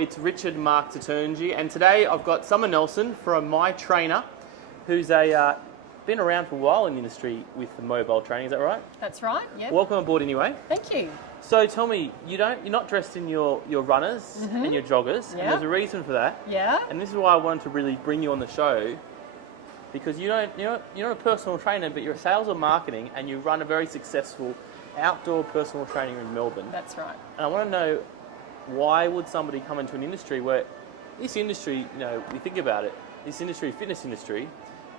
It's Richard Mark Tatunji, and today I've got Summer Nelson from My Trainer, who's been around for a while in the industry with the mobile training. Is that right? That's right. Yeah. Welcome aboard anyway. Thank you. So tell me, you're not dressed in your runners and your joggers, Yeah. and there's a reason for that. Yeah. And this is why I wanted to really bring you on the show, because you're not a personal trainer, but you're a sales or marketing, and you run a very successful outdoor personal trainer in Melbourne. That's right. And I want to know, why would somebody come into an industry where this industry, we think about it, this industry, fitness industry,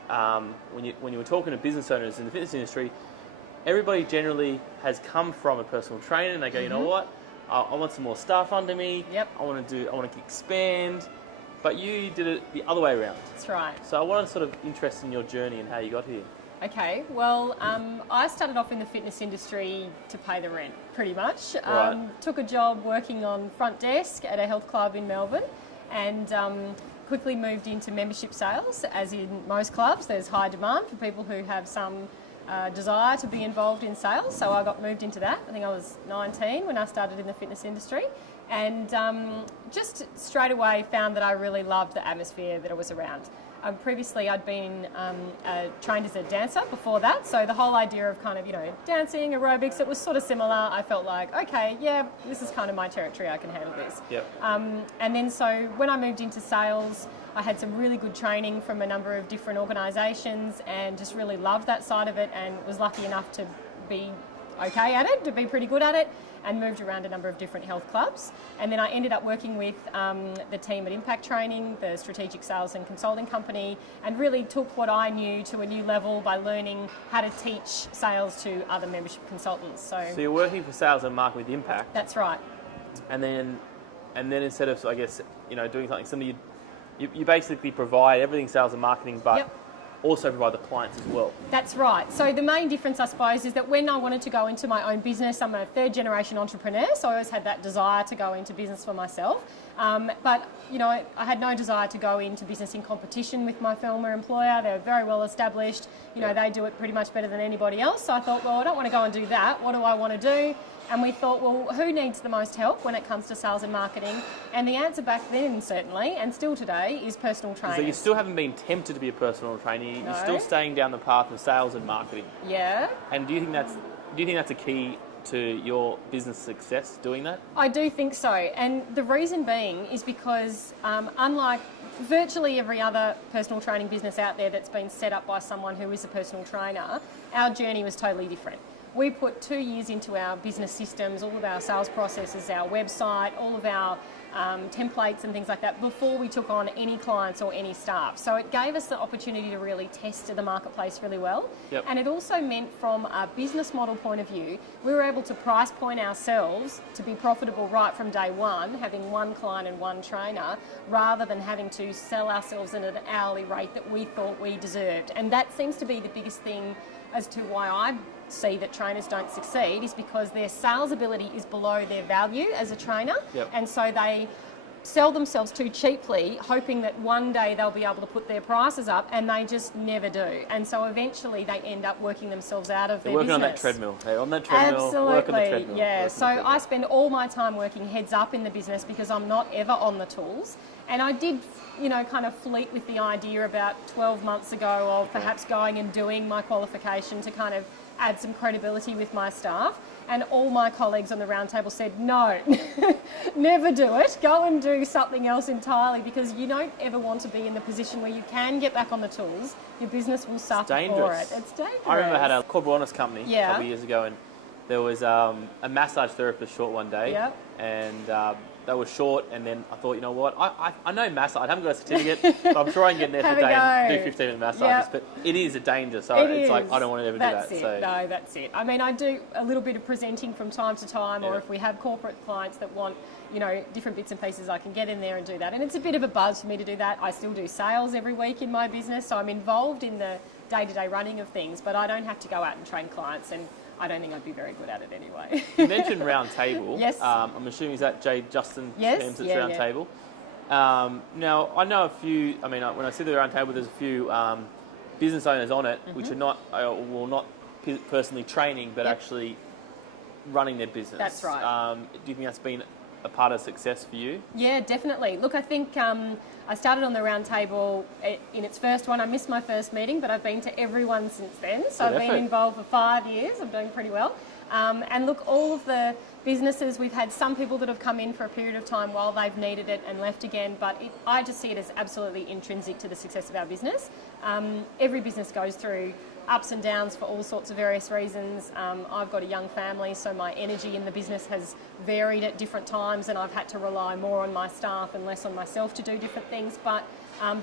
when you were talking to business owners in the fitness industry, everybody generally has come from a personal trainer and they go, you know what, I want some more staff under me. Yep. I want to expand. But you did it the other way around. That's right. So I want to sort of interest in your journey and how you got here. Okay, well, I started off in the fitness industry to pay the rent, pretty much. Right. Took a job working on front desk at a health club in Melbourne, and quickly moved into membership sales. As in most clubs, there's high demand for people who have some desire to be involved in sales, so I got moved into that. I think I was 19 when I started in the fitness industry, and just straight away found that I really loved the atmosphere that it was around. Previously, I'd been trained as a dancer before that, so the whole idea of kind of, dancing, aerobics, it was sort of similar. I felt like, okay, yeah, this is kind of my territory, I can handle this. Yep. And then so when I moved into sales, I had some really good training from a number of different organisations and just really loved that side of it, and was lucky enough to be okay at it, to be pretty good at it, and moved around a number of different health clubs. And then I ended up working with the team at Impact Training, the strategic sales and consulting company, and really took what I knew to a new level by learning how to teach sales to other membership consultants. So you're working for sales and marketing with Impact. That's right. And then instead of, I guess, doing something, you basically provide everything sales and marketing, but Yep. also provide the clients as well. That's right. So the main difference, I suppose, is that when I wanted to go into my own business, I'm a third generation entrepreneur, so I always had that desire to go into business for myself. But, I had no desire to go into business in competition with my former employer. They were very well established. They do it pretty much better than anybody else. So I thought, well, I don't want to go and do that. What do I want to do? And we thought, well, who needs the most help when it comes to sales and marketing? And the answer back then, certainly, and still today, is personal trainers. So you still haven't been tempted to be a personal trainer. No. You're still staying down the path of sales and marketing. Yeah. And do you think that's a key to your business success, doing that? I do think so. And the reason being is because unlike virtually every other personal training business out there that's been set up by someone who is a personal trainer, our journey was totally different. We put 2 years into our business systems, all of our sales processes, our website, all of our templates and things like that before we took on any clients or any staff. So it gave us the opportunity to really test the marketplace really well. Yep. And it also meant, from a business model point of view, we were able to price point ourselves to be profitable right from day one, having one client and one trainer, rather than having to sell ourselves at an hourly rate that we thought we deserved. And that seems to be the biggest thing as to why I see that trainers don't succeed, is because their sales ability is below their value as a trainer. Yep. And so they sell themselves too cheaply, hoping that one day they'll be able to put their prices up, and they just never do. And so eventually they end up working themselves out of their They're working business. on that treadmill. Hey, on that treadmill. Absolutely, work on the treadmill. yeah. Work on So the treadmill. I spend all my time working heads up in the business because I'm not ever on the tools. And I did, kind of fleet with the idea about 12 months ago of perhaps going and doing my qualification to kind of add some credibility with my staff. And all my colleagues on the roundtable said, no, never do it. Go and do something else entirely, because you don't ever want to be in the position where you can get back on the tools. Your business will suffer for dangerous. it. It's dangerous. I remember I had a corporate wellness company Yeah. a couple of years ago, and there was a massage therapist short one day. Yep. And they were short, and then I thought, you know what, I know massage. I haven't got a certificate, but I'm sure I can get in there for Have a a day and go. do 15-minute massages. Yep. But it is a danger, so It it's is. like I don't want to ever That's do it. that. So No, that's it. I mean, I do a little bit of presenting from time to time, or Yeah. if we have corporate clients that want, different bits and pieces, I can get in there and do that. And it's a bit of a buzz for me to do that. I still do sales every week in my business, so I'm involved in the day-to-day running of things, but I don't have to go out and train clients, and I don't think I'd be very good at it anyway. you mentioned Round Table. Yes. I'm assuming is that Justin Yes, Sims that's yeah, Round yeah. Table. Now, I know a few, when I see the Round Table, there's a few business owners on it, which are not personally training, but Yep. actually running their business. That's right. Do you think that's been a part of success for you? Yeah, definitely. Look, I think I started on the roundtable in its first one. I missed my first meeting, but I've been to every one since then. So Good I've effort. been involved for 5 years. I'm doing pretty well. And look, all of the businesses, we've had some people that have come in for a period of time while they've needed it and left again, but I just see it as absolutely intrinsic to the success of our business. Every business goes through ups and downs for all sorts of various reasons. I've got a young family, so my energy in the business has varied at different times, and I've had to rely more on my staff and less on myself to do different things. But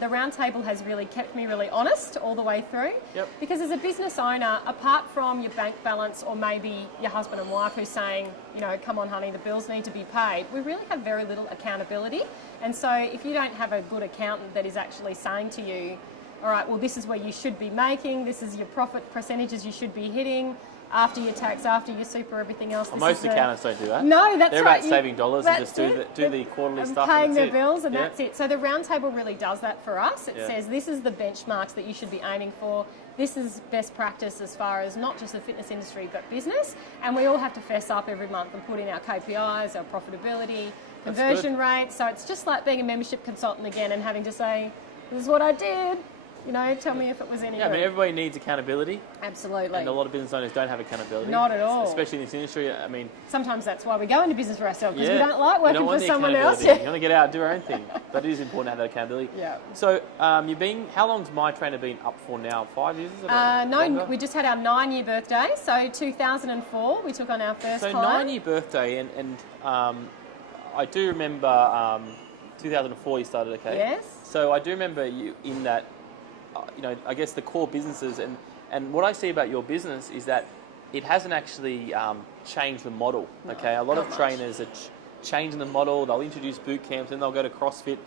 the roundtable has really kept me really honest all the way through. Yep. Because as a business owner, apart from your bank balance or maybe your husband and wife who's saying, you know, come on honey, the bills need to be paid, we really have very little accountability. And so if you don't have a good accountant that is actually saying to you, all right, well, this is where you should be making, this is your profit percentages you should be hitting, after your tax, after your super, everything else. Well, most accountants don't do that. No, that's They're right. about saving dollars and just do the quarterly stuff. Paying and their that's bills and Yeah. that's it. So the roundtable really does that for us. It Yeah. says this is the benchmarks that you should be aiming for. This is best practice as far as not just the fitness industry but business. And we all have to fess up every month and put in our KPIs, our profitability, That's conversion good. rate. So it's just like being a membership consultant again and having to say, this is what I did. You know, tell me if it was any Yeah, I good. mean, everybody needs accountability, Absolutely. and a lot of business owners don't have accountability. Not at all. Especially in this industry. I mean, Sometimes that's why we go into business for ourselves, because yeah, we don't like we working don't want for the someone else. accountability. You want to get out and do our own thing, but it is important to have that accountability. Yeah. So, how long's My Trainer been up for now? 5 years? Is it? No, Longer? we just had our 9-year birthday. So 2004, we took on our first So client. 9-year birthday, and I do remember 2004 you started, okay? Yes. So I do remember you in that, I guess the core businesses, and what I see about your business is that it hasn't actually changed the model, okay? A lot not of much. trainers are changing the model. They'll introduce boot camps, then they'll go to CrossFit,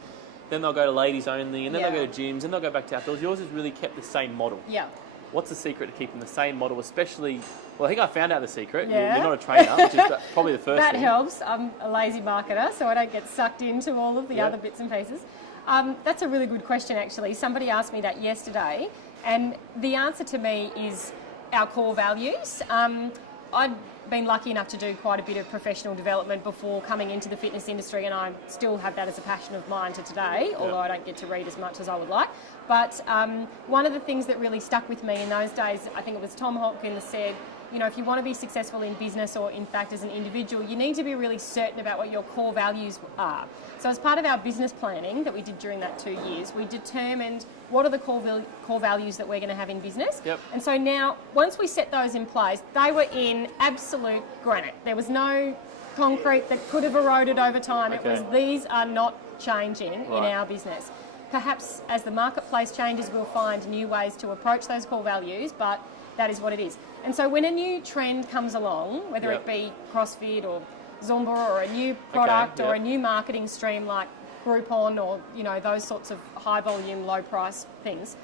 then they'll go to ladies only, and then they'll Yeah. go to gyms, and they'll go back to outdoors. Yours has really kept the same model. Yeah. What's the secret to keeping the same model, especially, well, I think I found out the secret. Yeah. You're not a trainer, which is probably the first That thing. helps. I'm a lazy marketer, so I don't get sucked into all of the Yeah. other bits and pieces. That's a really good question, actually. Somebody asked me that yesterday, and the answer to me is our core values. I'd been lucky enough to do quite a bit of professional development before coming into the fitness industry, and I still have that as a passion of mine to today, although I don't get to read as much as I would like. But one of the things that really stuck with me in those days, I think it was Tom Hopkins said, you know, if you want to be successful in business or in fact as an individual, you need to be really certain about what your core values are. So as part of our business planning that we did during that 2 years, we determined what are the core values that we're going to have in business. Yep. And so now, once we set those in place, they were in absolute granite. There was no concrete that could have eroded over time. It Okay. was, these are not changing in Right. our business. Perhaps as the marketplace changes, we'll find new ways to approach those core values, but that is what it is. And so when a new trend comes along, whether Yep. it be CrossFit or Zumba or a new product or a yep. new marketing stream like Groupon or, you know, those sorts of high volume, low price things,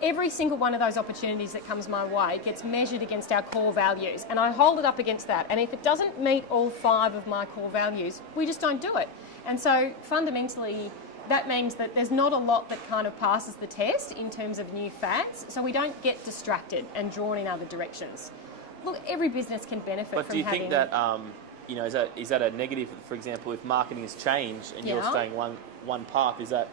every single one of those opportunities that comes my way gets measured against our core values. And I hold it up against that. And if it doesn't meet all 5 of my core values, we just don't do it. And so fundamentally, that means that there's not a lot that kind of passes the test in terms of new fads, so we don't get distracted and drawn in other directions. Look, every business can benefit But from do you having... think that, is that a negative, for example, if marketing has changed and you're Yeah. staying one path, is that,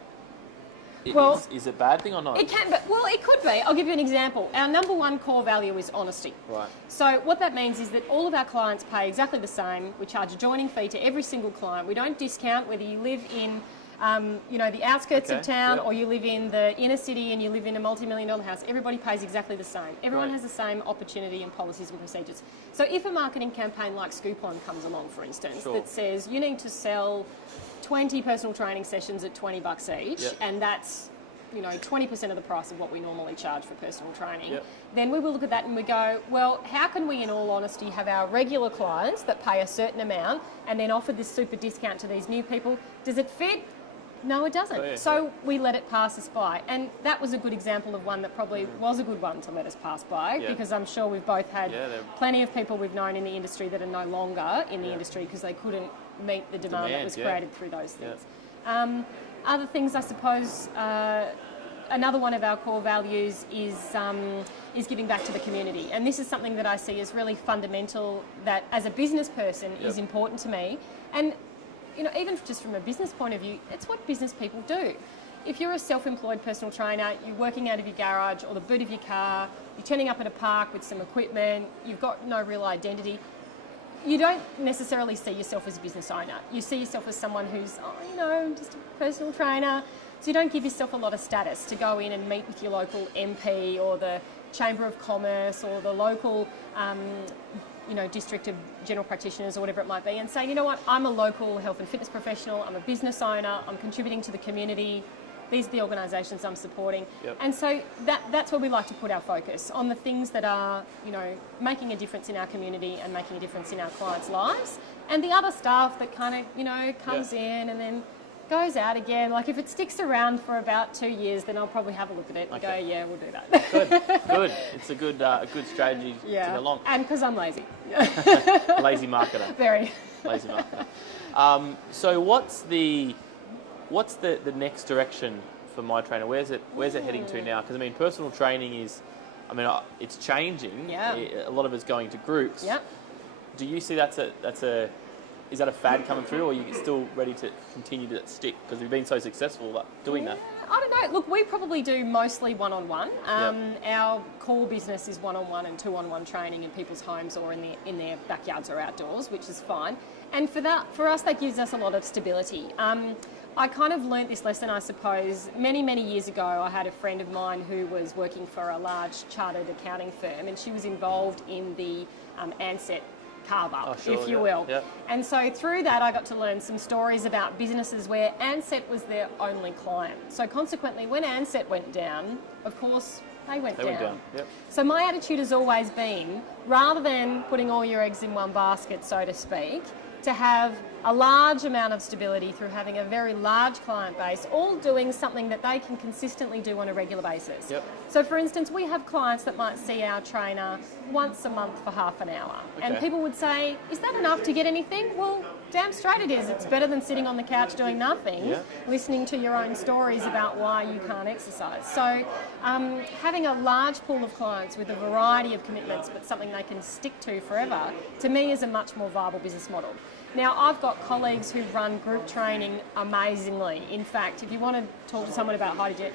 Well, is it a bad thing or not? It can be. Well, it could be. I'll give you an example. Our number one core value is honesty. Right. So what that means is that all of our clients pay exactly the same. We charge a joining fee to every single client. We don't discount whether you live in, the outskirts of Okay, town yep. or you live in the inner city and you live in a multi-million-dollar house. Everybody pays exactly the same. Everyone Right. has the same opportunity and policies and procedures. So if a marketing campaign like Scoopon comes along, for instance, Sure. that says you need to sell 20 personal training sessions at $20 each, Yep. and that's 20% of the price of what we normally charge for personal training, Yep. then we will look at that and we go, well, how can we, in all honesty, have our regular clients that pay a certain amount and then offer this super discount to these new people? Does it fit? No, it doesn't. Oh, yeah, so we let it pass us by. And that was a good example of one that probably was a good one to let us pass by, Yeah. because I'm sure we've both had Yeah, they're- plenty of people we've known in the industry that are no longer in the Yeah. industry because they couldn't meet the demand that Demand, was yeah. created through those Yeah. things. Other things, I suppose, another one of our core values is giving back to the community. And this is something that I see as really fundamental, that as a business person is Yep. important to me. And you know, even just from a business point of view, it's what business people do. If you're a self-employed personal trainer, you're working out of your garage or the boot of your car, you're turning up at a park with some equipment, you've got no real identity, you don't necessarily see yourself as a business owner. You see yourself as someone who's, you know, just a personal trainer. So you don't give yourself a lot of status to go in and meet with your local MP or the Chamber of Commerce or the local, you know, district of general practitioners or whatever it might be, and say, you know what, I'm a local health and fitness professional, I'm a business owner, I'm contributing to the community, these are the organisations I'm supporting. Yep. And so that's where we like to put our focus, on the things that are, you know, making a difference in our community and making a difference in our clients' lives. And the other stuff that kind of, you know, comes in and then goes out again. Like if it sticks around for about 2 years, then I'll probably have a look at it and go, yeah, we'll do that. Good. It's a good strategy to go along. And because I'm lazy. Lazy marketer. Very. Lazy marketer. So what's the next direction for My Trainer? Where's it heading to now? Because I mean, personal training is, I mean, it's changing. Yeah. A lot of it's going to groups. Yep. Do you see is that a fad coming through, or are you still ready to continue to stick because we've been so successful at doing that? I don't know. Look, we probably do mostly one-on-one. Our core business is one-on-one and two-on-one training in people's homes or in their backyards or outdoors, which is fine. And for us, that gives us a lot of stability. I kind of learnt this lesson, I suppose, many, many years ago. I had a friend of mine who was working for a large chartered accounting firm, and she was involved in the ANZET carve-up, if you will. Yep. And so through that, I got to learn some stories about businesses where ANZET was their only client. So consequently, when ANZET went down, of course, they went down. Yep. So my attitude has always been, rather than putting all your eggs in one basket, so to speak, to have a large amount of stability through having a very large client base, all doing something that they can consistently do on a regular basis. Yep. So for instance, we have clients that might see our trainer once a month for half an hour. Okay. And people would say, is that enough to get anything? Well, damn straight it is. It's better than sitting on the couch doing nothing, listening to your own stories about why you can't exercise. So having a large pool of clients with a variety of commitments, but something they can stick to forever, to me is a much more viable business model. Now, I've got colleagues who run group training amazingly. In fact, if you want to talk to someone about Heidi,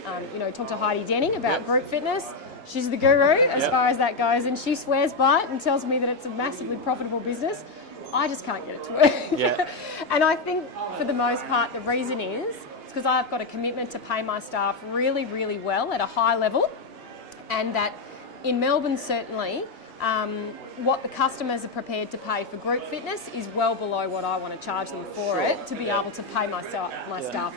talk to Heidi Denning about group fitness. She's the guru as far as that goes, and she swears by it and tells me that it's a massively profitable business. I just can't get it to work. Yeah. And I think for the most part, the reason is because I've got a commitment to pay my staff really, really well at a high level, and that in Melbourne certainly, what the customers are prepared to pay for group fitness is well below what I want to charge them for it to be able to pay my staff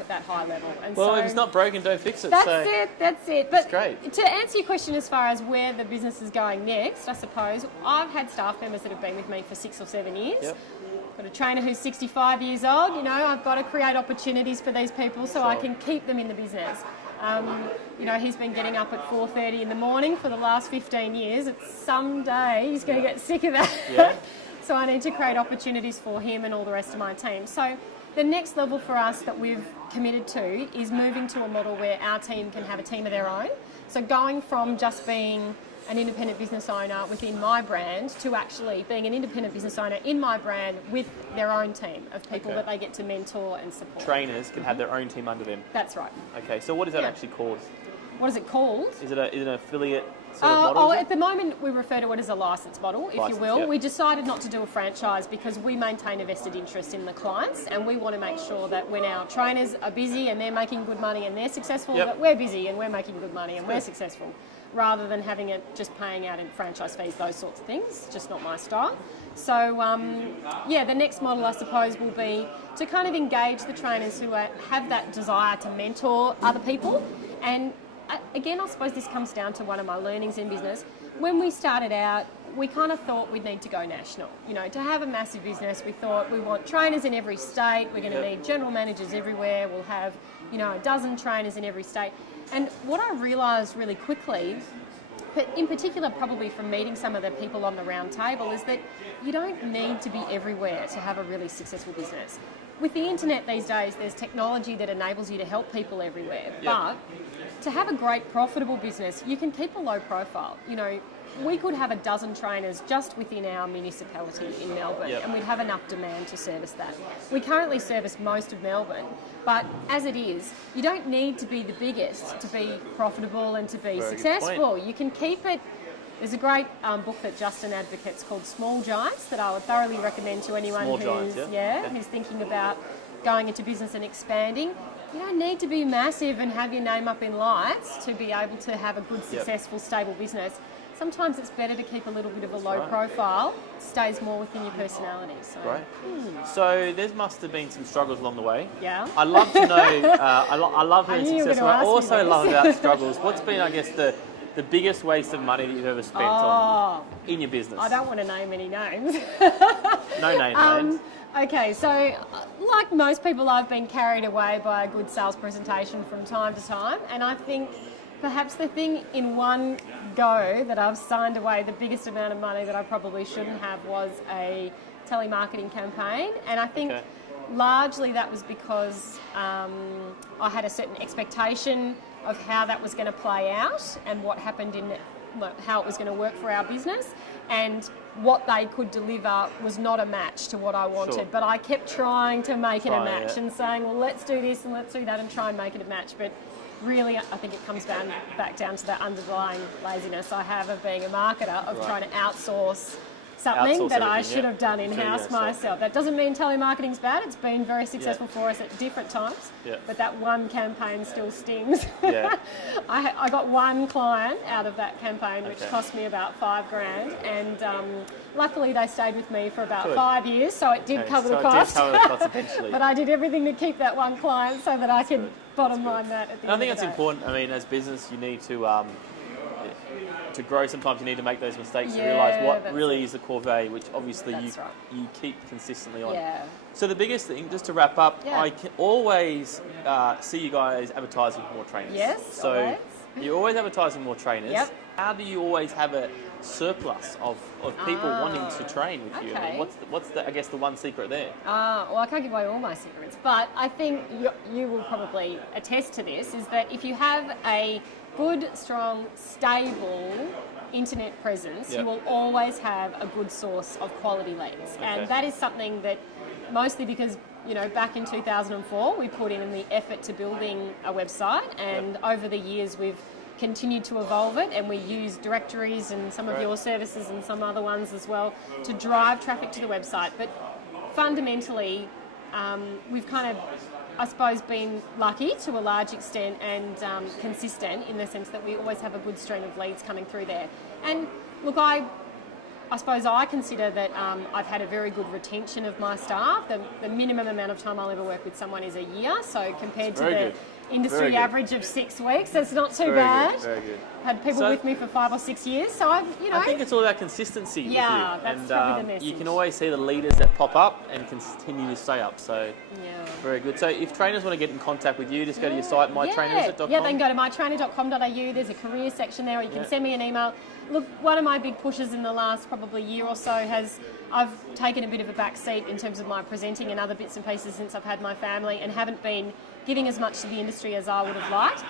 at that high level. And well, so, if it's not broken, don't fix it. That's it. But that's great. To answer your question as far as where the business is going next, I suppose, I've had staff members that have been with me for 6 or 7 years. Yep. Got a trainer who's 65 years old. You know, I've got to create opportunities for these people so I can keep them in the business. He's been getting up at 4:30 in the morning for the last 15 years. It's someday he's going to get sick of that. Yeah. So I need to create opportunities for him and all the rest of my team. So the next level for us that we've committed to is moving to a model where our team can have a team of their own. So going from just being an independent business owner within my brand to actually being an independent business owner in my brand with their own team of people that they get to mentor and support. Trainers can have their own team under them. That's right. Okay, so what is that actually called? What is it called? Is it an affiliate sort of model? At the moment, we refer to it as a license model, if you will. Yep. We decided not to do a franchise because we maintain a vested interest in the clients, and we want to make sure that when our trainers are busy and they're making good money and they're successful, that we're busy and we're making good money and we're successful, rather than having it just paying out in franchise fees, those sorts of things. Just not my style. So, the next model, I suppose, will be to kind of engage the trainers who have that desire to mentor other people. And again, I suppose this comes down to one of my learnings in business. When we started out, we kind of thought we'd need to go national. You know, to have a massive business, we thought we want trainers in every state. We're going to need general managers everywhere. We'll have, a dozen trainers in every state. And what I realised really quickly, but in particular probably from meeting some of the people on the round table, is that you don't need to be everywhere to have a really successful business. With the internet these days, there's technology that enables you to help people everywhere. But to have a great profitable business, you can keep a low profile. we could have a dozen trainers just within our municipality in Melbourne, Yep. and we'd have enough demand to service that. We currently service most of Melbourne, but as it is, you don't need to be the biggest to be profitable and to be Very good successful. point. You can keep it. There's a great book that Justin advocates called Small Giants that I would thoroughly recommend to anyone Small who's Giants, yeah? Okay. who's thinking about going into business and expanding. You don't need to be massive and have your name up in lights to be able to have a good, successful, stable business. Sometimes it's better to keep a little bit of a low profile, stays more within your personality. So, Right. So there must have been some struggles along the way. Yeah. I'd love to know, I love hearing knew you were success. gonna I ask me also this. love about struggles. What's been, I guess, the biggest waste of money that you've ever spent on in your business? I don't want to name any names. No names. Okay, so like most people, I've been carried away by a good sales presentation from time to time, and I think perhaps the thing in one go that I've signed away the biggest amount of money that I probably shouldn't have was a telemarketing campaign, and I think largely that was because I had a certain expectation of how that was going to play out and what happened in it, how it was going to work for our business, and what they could deliver was not a match to what I wanted. Sure. But I kept trying to make it a match and saying, well, let's do this and let's do that and try and make it a match. But really, I think it comes back down to that underlying laziness I have of being a marketer, of trying to outsource something that I should have done in-house myself. That doesn't mean telemarketing's bad. It's been very successful for us at different times, but that one campaign still stings. I got one client out of that campaign, which cost me about $5,000, and luckily they stayed with me for about 5 years, so it did cover the cost. It did cover the cost eventually. But I did everything to keep that one client so that I could bottom line that at the end of the day. I think it's important. I mean, as business, you need to grow. Sometimes you need to make those mistakes to realise what really is the core value, which obviously you keep consistently on. Yeah. So the biggest thing, just to wrap up, I can always see you guys advertising more trainers. Yes, so always. you're always advertising more trainers. Yep. How do you always have a surplus of people wanting to train with you? I mean, what's the, I guess, the one secret there? Well, I can't give away all my secrets, but I think you will probably attest to this, is that if you have a good, strong, stable internet presence, you will always have a good source of quality leads. And that is something that mostly because, you know, back in 2004, we put in the effort to building a website, and over the years we've continued to evolve it, and we use directories and some of your services and some other ones as well to drive traffic to the website. But fundamentally, we've kind of, I suppose, been lucky to a large extent and consistent in the sense that we always have a good stream of leads coming through there. And look, I suppose I consider that I've had a very good retention of my staff. The minimum amount of time I'll ever work with someone is a year, so compared to the industry average of 6 weeks, that's not too bad. Very good. Had people with me for 5 or 6 years, so I think it's all about consistency with you. That's probably the message. You can always see the leaders that pop up and continue to stay up, so very good. So if trainers want to get in contact with you, just go to your site, mytrainers.com. Yeah, they can go to mytrainer.com.au. There's a career section there, or you can send me an email. Look, one of my big pushes in the last probably year or so I've taken a bit of a back seat in terms of my presenting and other bits and pieces since I've had my family, and haven't been giving as much to the industry as I would have liked.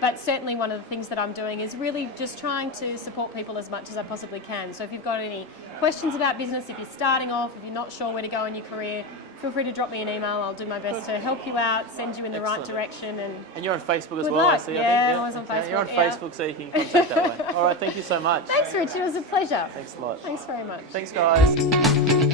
But certainly one of the things that I'm doing is really just trying to support people as much as I possibly can. So if you've got any questions about business, if you're starting off, if you're not sure where to go in your career, feel free to drop me an email. I'll do my best to help you out, send you in the right direction. And you're on Facebook as good well, luck. I see. Yeah, I was on Facebook. You're on Facebook, so you can contact that way. All right, thank you so much. Thanks, Rich. It was a pleasure. Thanks a lot. Thanks very much. Thanks, guys.